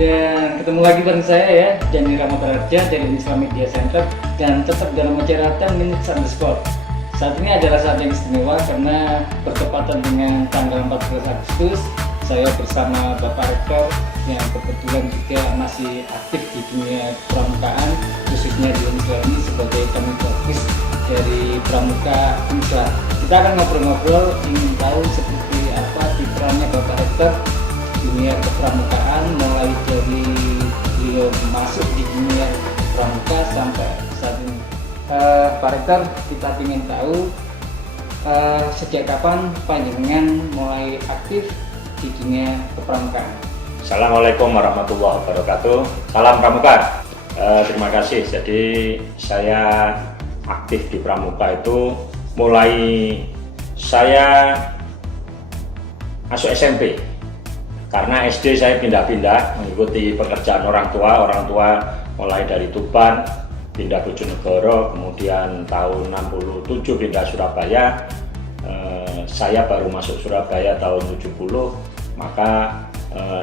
Dan ketemu lagi bareng saya ya, Jani Rama Praharja dari Islam Media Center, dan tetap dalam acara 10 Minutes on the Spot. Saat ini adalah saat yang istimewa karena bertepatan dengan tanggal 14 Agustus. Saya bersama Bapak Rektor yang kebetulan juga masih aktif di dunia pramukaan, khususnya di Unisla ini sebagai Community Office dari Pramuka Unisla. Kita akan ngobrol-ngobrol, ingin tahu seperti apa kiprahnya Bapak Rektor dunia kepramukaan, mulai dari beliau masuk di dunia pramuka sampai saat ini. Pak Rektor, kita ingin tahu sejak kapan panjenengan mulai aktif di dunia kepramukaan? Assalamualaikum warahmatullahi wabarakatuh. Salam pramuka. Terima kasih. Jadi saya aktif di pramuka itu mulai saya masuk SMP. Karena SD saya pindah-pindah mengikuti pekerjaan orang tua mulai dari Tuban, pindah Bojonegoro, kemudian tahun 67 pindah Surabaya. Saya baru masuk Surabaya tahun 70, maka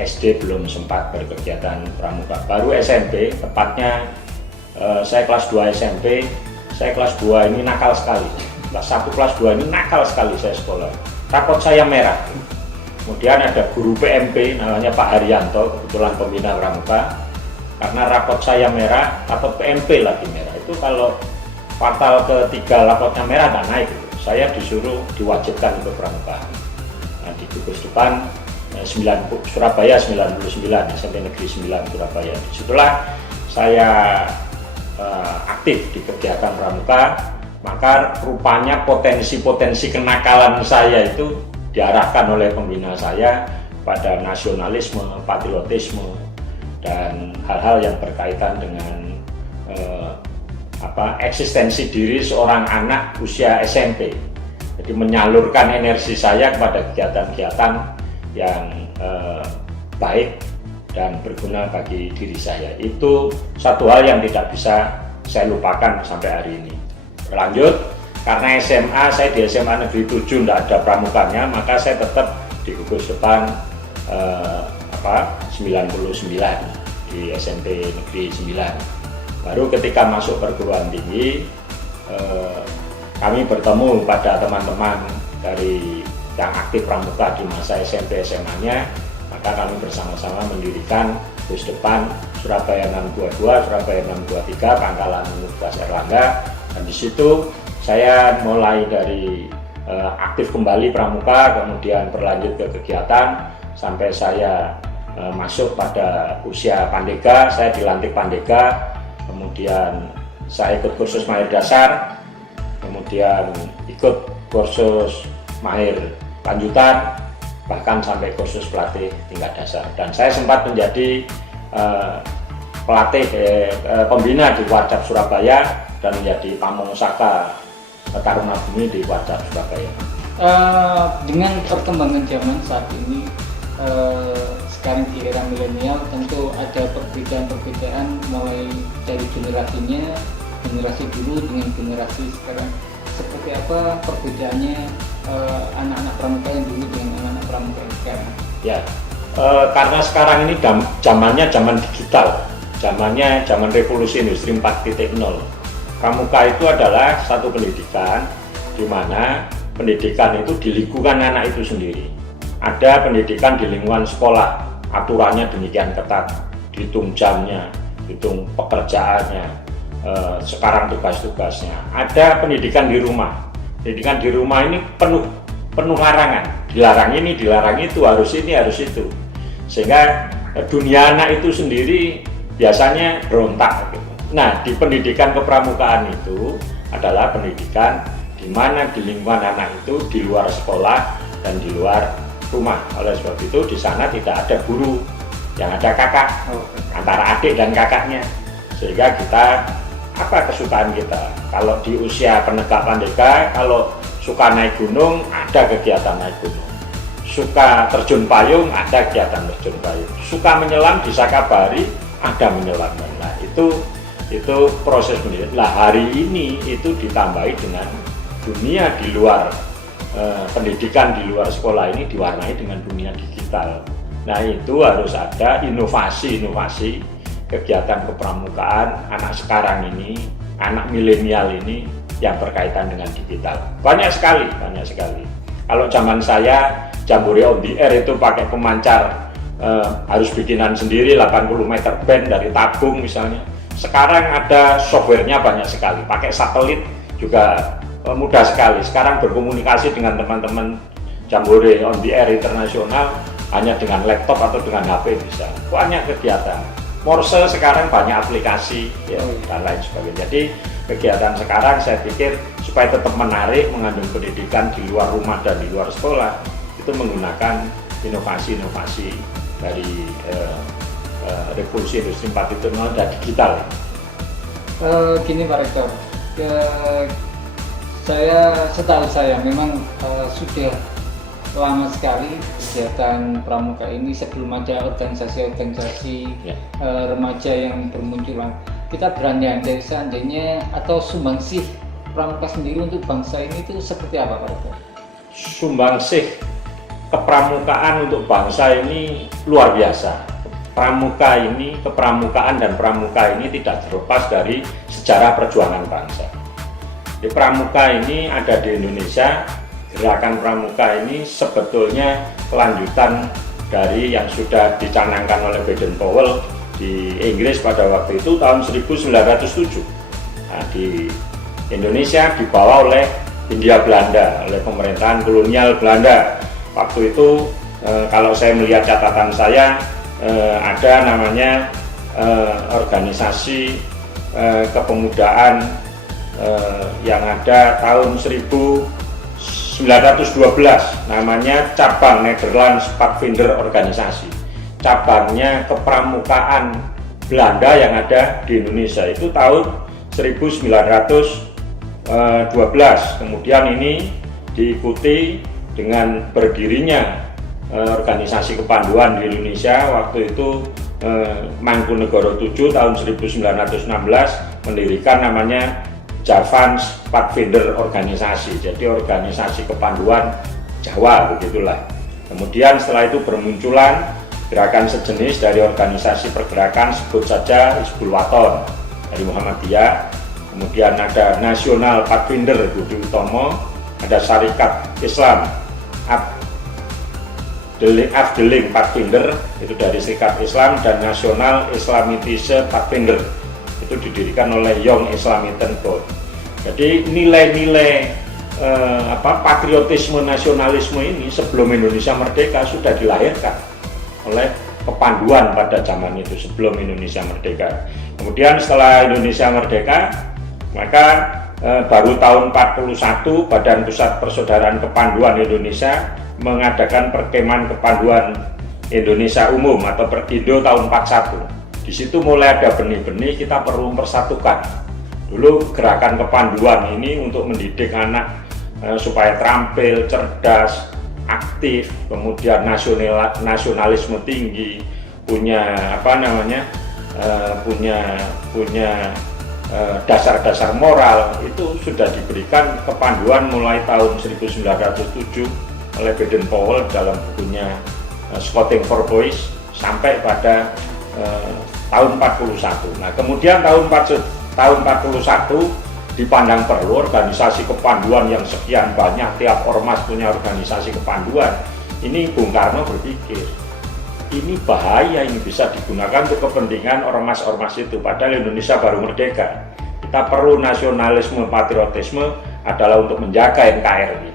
SD belum sempat berkegiatan pramuka. Baru SMP, tepatnya saya kelas 2 SMP, saya kelas 2 ini nakal sekali. Kelas 1, kelas 2 ini nakal sekali saya sekolah. Rapot saya merah. Kemudian ada guru PMP namanya Pak Haryanto, kebetulan pembina pramuka. Karena rapot saya merah, rapot PMP lagi merah. Itu kalau kuartal ketiga rapotnya merah dan naik, saya disuruh diwajibkan ke pramuka. Nah, di gugus depan Surabaya 99, SMP Negeri 9 Surabaya. Disitulah saya aktif di kegiatan pramuka. Maka rupanya potensi-potensi kenakalan saya itu diarahkan oleh pembina saya pada nasionalisme, patriotisme, dan hal-hal yang berkaitan dengan eksistensi diri seorang anak usia SMP. Jadi menyalurkan energi saya kepada kegiatan-kegiatan yang baik dan berguna bagi diri saya. Itu satu hal yang tidak bisa saya lupakan sampai hari ini. Berlanjut, karena SMA, saya di SMA Negeri 7 tidak ada pramukanya, maka saya tetap di gugus depan 99 di SMP Negeri 9. Baru ketika masuk perguruan tinggi, kami bertemu pada teman-teman dari yang aktif pramuka di masa SMP SMA-nya, maka kami bersama-sama mendirikan gugus depan Surabaya 622, Surabaya 623, Pangkalan Universitas Erlangga, dan di situ saya mulai dari aktif kembali pramuka, kemudian berlanjut ke kegiatan sampai saya masuk pada usia Pandega. Saya dilantik Pandega, kemudian saya ikut kursus mahir dasar, kemudian ikut kursus mahir lanjutan, bahkan sampai kursus pelatih tingkat dasar. Dan saya sempat menjadi pelatih pembina di Warcap Surabaya dan menjadi pamong saka Taruna Bumi di Warcap Surabaya. Dengan perkembangan zaman saat ini, sekarang di era milenial, tentu ada perbedaan-perbedaan mulai dari generasinya, generasi dulu dengan generasi sekarang. Seperti apa perbedaannya anak-anak pramuka yang dulu dengan anak-anak pramuka yang sekarang? Ya, karena sekarang ini zamannya zaman digital, zamannya zaman revolusi industri 4.0. Pramuka itu adalah satu pendidikan di mana pendidikan itu di lingkungan anak itu sendiri. Ada pendidikan di lingkungan sekolah, aturannya demikian ketat, dihitung jamnya, hitung pekerjaannya, sekarang tugas-tugasnya. Ada pendidikan di rumah. Pendidikan di rumah ini penuh larangan, dilarang ini, dilarang itu, harus ini, harus itu. Sehingga dunia anak itu sendiri biasanya berontak. Nah, di pendidikan kepramukaan itu adalah pendidikan di mana di lingkungan anak itu di luar sekolah dan di luar rumah. Oleh sebab itu di sana tidak ada guru, yang ada kakak, antara adik dan kakaknya. Sehingga kita, apa kesukaan kita? Kalau di usia penegak Pandega, kalau suka naik gunung, ada kegiatan naik gunung. Suka terjun payung, ada kegiatan terjun payung. Suka menyelam di Sakabari, ada menyelam. Nah, itu proses pendidikan. Nah, hari ini itu ditambahi dengan dunia di luar pendidikan di luar sekolah ini diwarnai dengan dunia digital. Nah itu harus ada inovasi-inovasi kegiatan kepramukaan anak sekarang ini, anak milenial ini yang berkaitan dengan digital. Banyak sekali. Kalau zaman saya, Jambore on the air itu pakai pemancar, harus bikinan sendiri 80 meter band dari tabung misalnya. Sekarang ada softwarenya banyak sekali, pakai satelit juga mudah sekali. Sekarang berkomunikasi dengan teman-teman Jambore on the air internasional hanya dengan laptop atau dengan HP bisa. Banyak kegiatan. Morse sekarang banyak aplikasi ya, dan lain sebagainya. Jadi kegiatan sekarang saya pikir supaya tetap menarik, mengandung pendidikan di luar rumah dan di luar sekolah, itu menggunakan inovasi-inovasi dari revolusi industri 4.0 dan digital. Gini Pak Rektor, setahu saya memang sudah lama sekali kegiatan pramuka ini sebelum ada organisasi-organisasi remaja yang bermunculan. Kita berandai-andai seandainya atau sumbangsih pramuka sendiri untuk bangsa ini itu seperti apa Pak Rektor? Sumbangsih kepramukaan untuk bangsa ini luar biasa. Kepramukaan dan pramuka ini tidak terlepas dari sejarah perjuangan bangsa. Di pramuka ini ada di Indonesia. Gerakan pramuka ini sebetulnya kelanjutan dari yang sudah dicanangkan oleh Baden-Powell di Inggris pada waktu itu tahun 1907. Nah, di Indonesia dibawa oleh Hindia Belanda, oleh pemerintahan kolonial Belanda. Waktu itu kalau saya melihat catatan saya, ada namanya organisasi kepemudaan yang ada tahun 1912, namanya cabang Nederlands Pathfinder organisasi. Cabangnya kepramukaan Belanda yang ada di Indonesia itu tahun 1912. Kemudian ini diikuti dengan berdirinya organisasi kepanduan di Indonesia. Waktu itu Mangkunegoro 7 tahun 1916 mendirikan namanya Javans Pathfinder organisasi, jadi organisasi kepanduan Jawa begitulah. Kemudian setelah itu bermunculan gerakan sejenis dari organisasi pergerakan, sebut saja Hizbul Waton dari Muhammadiyah. Kemudian ada Nasional Pathfinder Budi Utomo, ada Syarikat Islam Afdeling Pathfinder itu dari Serikat Islam, dan Nasional Islamitische Pathfinder itu didirikan oleh Young Islamiten Bond. Jadi nilai-nilai patriotisme nasionalisme ini sebelum Indonesia merdeka sudah dilahirkan oleh kepanduan pada zaman itu sebelum Indonesia merdeka. Kemudian setelah Indonesia merdeka, maka baru tahun 41 Badan Pusat Persaudaraan Kepanduan Indonesia mengadakan perkemahan kepanduan Indonesia Umum atau Perkindo tahun 41. Di situ mulai ada benih-benih kita perlu mempersatukan. Dulu gerakan kepanduan ini untuk mendidik anak supaya terampil, cerdas, aktif, kemudian nasionalisme tinggi, punya dasar-dasar moral, itu sudah diberikan kepanduan mulai tahun 1907 oleh Baden-Powell dalam bukunya Scouting for Boys sampai pada tahun 41. Nah, kemudian tahun 41 dipandang perlu organisasi kepanduan yang sekian banyak, tiap ormas punya organisasi kepanduan. Ini Bung Karno berpikir, ini bahaya, ini bisa digunakan untuk kepentingan ormas-ormas itu, padahal Indonesia baru merdeka. Kita perlu nasionalisme, patriotisme adalah untuk menjaga NKRI.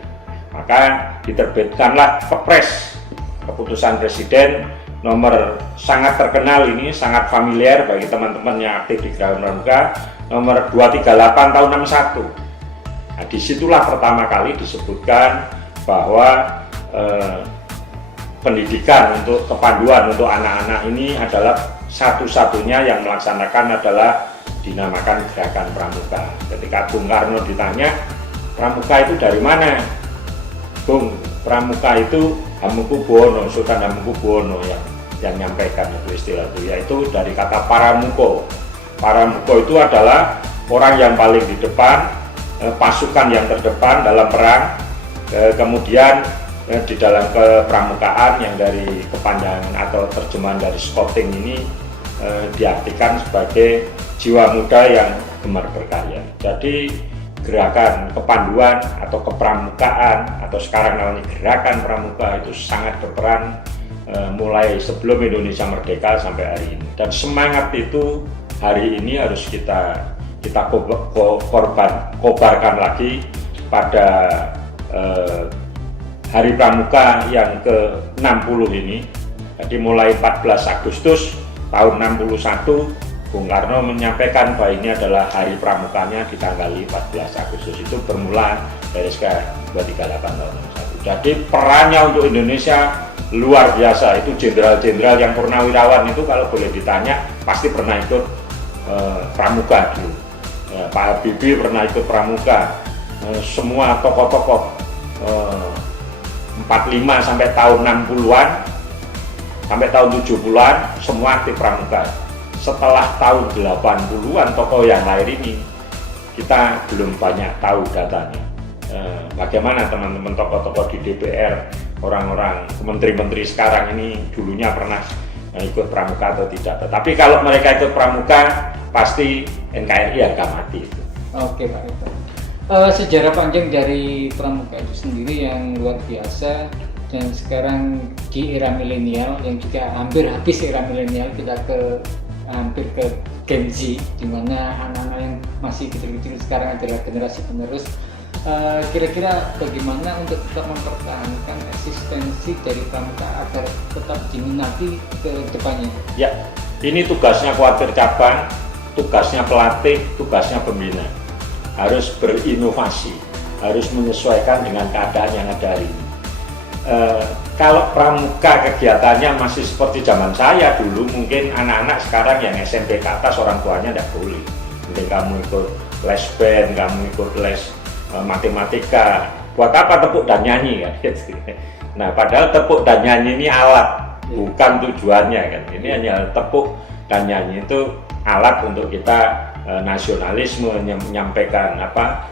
Maka diterbitkanlah Kepres, keputusan Presiden nomor sangat terkenal ini, sangat familiar bagi teman-teman yang aktif di Gerakan Pramuka, nomor 238 tahun 61. Nah, disitulah pertama kali disebutkan bahwa pendidikan untuk kepanduan untuk anak-anak ini adalah satu-satunya yang melaksanakan adalah dinamakan Gerakan Pramuka. Ketika Bung Karno ditanya, Pramuka itu dari mana? Bung, Pramuka itu Hamengkubuwono, Sultan Hamengkubuwono yang menyampaikan itu istilah itu, yaitu dari kata Paramuko. Paramuko itu adalah orang yang paling di depan, pasukan yang terdepan dalam perang, kemudian di dalam kepramukaan yang dari kepanjangan atau terjemahan dari scouting ini diartikan sebagai jiwa muda yang gemar berkarya. Jadi gerakan kepanduan atau kepramukaan atau sekarang namanya gerakan pramuka itu sangat berperan mulai sebelum Indonesia merdeka sampai hari ini, dan semangat itu hari ini harus kita kobarkan lagi pada Hari Pramuka yang ke-60 ini. Jadi mulai 14 Agustus tahun 61 Bung Karno menyampaikan bahwa ini adalah Hari Pramukanya di tanggal 14 Agustus itu bermula dari SK 238 tahun 61. Jadi perannya untuk Indonesia luar biasa. Itu jenderal-jenderal yang purnawirawan itu kalau boleh ditanya pasti pernah ikut pramuka dulu. Pak Habibie pernah ikut pramuka. Semua tokoh-tokoh 45 sampai tahun 60-an sampai tahun 70-an semua aktif pramuka. Setelah tahun 80-an tokoh yang lahir ini kita belum banyak tahu datanya. Bagaimana teman-teman tokoh-tokoh di DPR, orang-orang menteri-menteri sekarang ini dulunya pernah ikut pramuka atau tidak. Tetapi kalau mereka ikut pramuka pasti NKRI harga mati itu. Oke Pak Ito. Sejarah panjang dari pramuka itu sendiri yang luar biasa, dan sekarang di era milenial yang juga hampir habis era milenial, kita hampir ke Gen Z, di mana anak-anak yang masih kecil-kecil sekarang adalah generasi penerus. Kira-kira bagaimana untuk tetap mempertahankan eksistensi dari pramuka agar tetap diminati ke depannya? Ya, ini tugasnya kuartir cabang, tugasnya pelatih, tugasnya pembina. Harus berinovasi, harus menyesuaikan dengan keadaan yang ada hari ini. Kalau pramuka kegiatannya masih seperti zaman saya dulu, mungkin anak-anak sekarang yang SMP ke atas orang tuanya tidak boleh. Mungkin kamu ikut les band, kamu ikut les matematika, buat apa tepuk dan nyanyi kan? Nah, padahal tepuk dan nyanyi ini alat, bukan tujuannya kan. Ini hanya tepuk dan nyanyi itu alat untuk kita nasionalisme, menyampaikan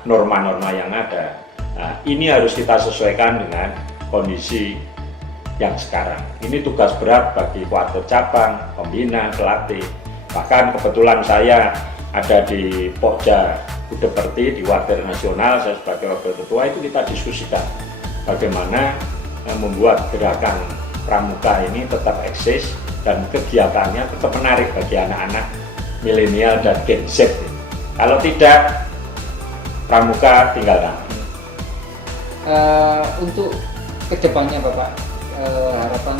norma-norma yang ada. Nah, ini harus kita sesuaikan dengan kondisi yang sekarang. Ini tugas berat bagi kuartir cabang, pembina, pelatih. Bahkan kebetulan saya ada di Pokja Budeperti di kuartir nasional, saya sebagai wakil ketua, itu kita diskusikan bagaimana membuat gerakan pramuka ini tetap eksis dan kegiatannya tetap menarik bagi anak-anak milenial dan Gen Z. Kalau tidak, pramuka tinggal nanti. Untuk kedepannya Bapak, harapan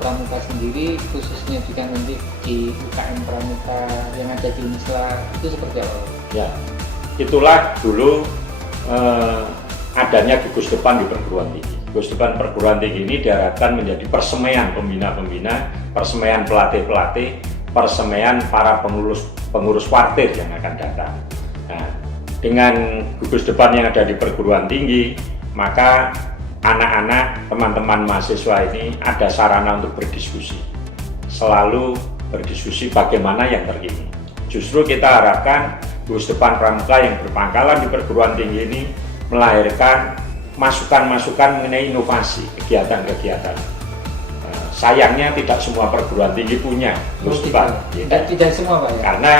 pramuka sendiri khususnya juga nanti di UKM pramuka yang ada di Unisla itu seperti apa? Ya, itulah dulu adanya gugus depan di perguruan tinggi. Gugus depan perguruan tinggi ini diharapkan menjadi persemaian pembina-pembina, persemaian pelatih-pelatih, persemaian para pengurus kuartir yang akan datang. Nah, dengan gugus depan yang ada di perguruan tinggi, maka anak-anak, teman-teman mahasiswa ini ada sarana untuk berdiskusi. Selalu berdiskusi bagaimana yang terkini. Justru kita harapkan gugus depan pramuka yang berpangkalan di perguruan tinggi ini melahirkan masukan-masukan mengenai inovasi kegiatan-kegiatan. Sayangnya tidak semua perguruan tinggi punya gugus depan. Tidak semua Pak ya? Karena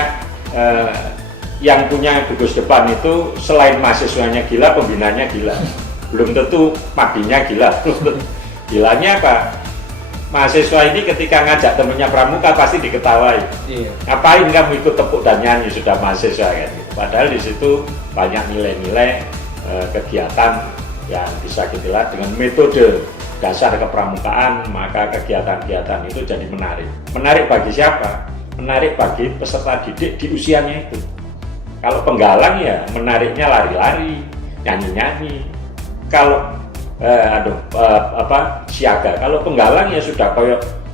yang punya gugus depan itu selain mahasiswanya gila, pembinanya gila. Belum tentu padinya gila. Gilanya apa? Mahasiswa ini ketika ngajak temennya pramuka pasti diketawai. Iya. Ngapain kamu ikut tepuk dan nyanyi, sudah mahasiswa kan? Padahal di situ banyak nilai-nilai kegiatan yang bisa kita lihat dengan metode dasar kepramukaan, maka kegiatan-kegiatan itu jadi menarik. Menarik bagi siapa? Menarik bagi peserta didik di usianya itu. Kalau penggalang ya menariknya lari-lari, nyanyi-nyanyi. Kalau siaga. Kalau penggalang ya sudah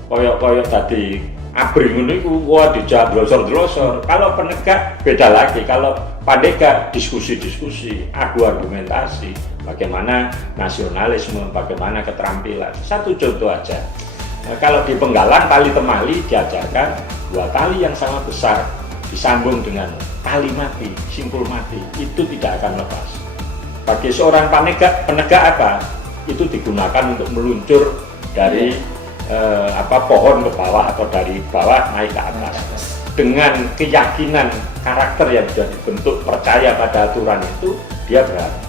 koyok tadi abring itu wah dijak glosor-glosor. Kalau penegak beda lagi. Kalau pandega diskusi-diskusi, adu argumentasi, bagaimana nasionalisme, bagaimana keterampilan. Satu contoh aja. Kalau di penggalang tali temali diajarkan dua tali yang sama besar disambung dengan tali mati, simpul mati, itu tidak akan lepas. Bagi seorang penegak apa? itu digunakan untuk meluncur dari pohon ke bawah atau dari bawah naik ke atas. Dengan keyakinan karakter yang sudah dibentuk, percaya pada aturan itu, dia berani.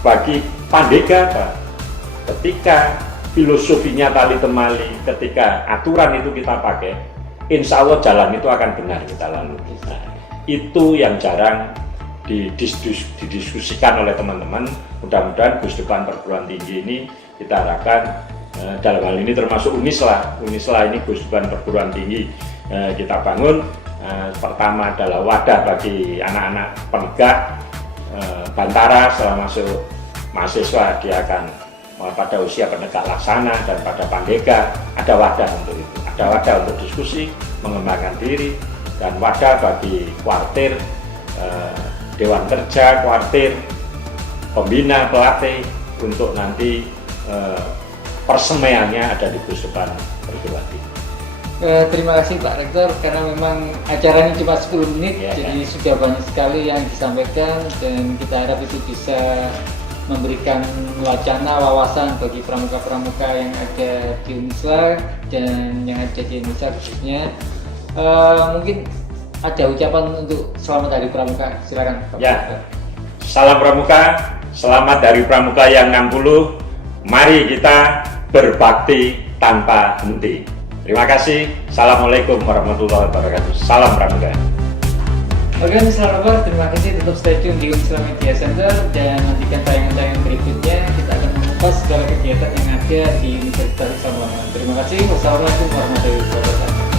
Bagi Pandega, Pak, ketika filosofinya tali temali, ketika aturan itu kita pakai, insya Allah jalan itu akan benar kita lalui. Nah, itu yang jarang didiskusikan oleh teman-teman. Mudah-mudahan Gus Depan Perguruan Tinggi ini kita harapkan dalam hal ini termasuk Unisla ini Gus Depan Perguruan Tinggi kita bangun. Pertama adalah wadah bagi anak-anak penegak Bantara. Setelah masuk mahasiswa dia akan pada usia penegak laksana, dan pada Pandega ada wadah untuk itu, ada wadah untuk diskusi, mengembangkan diri, dan wadah bagi kuartir, dewan kerja kuartir, pembina, pelatih, untuk nanti persemaiannya ada di Gus Depan Perguruan Tinggi. Terima kasih Pak Rektor, karena memang acaranya cuma 10 menit, ya, jadi sudah banyak sekali yang disampaikan, dan kita harap itu bisa memberikan wacana, wawasan bagi pramuka-pramuka yang ada di Unisla dan yang ada di Indonesia khususnya. Mungkin ada ucapan untuk selamat Hari Pramuka, silakan Pak. Ya, salam Pramuka, selamat Hari Pramuka yang 60. Mari kita berbakti tanpa henti. Terima kasih. Assalamualaikum warahmatullahi wabarakatuh. Salam Pramuka. Oke, selamat, terima kasih. Tetap stay tune di Unisla Media Center dan nantikan tayangan-tayangan berikutnya. Kita akan mengupas segala kegiatan yang ada di Universitas Samosir. Terima kasih. Wassalamualaikum warahmatullahi wabarakatuh.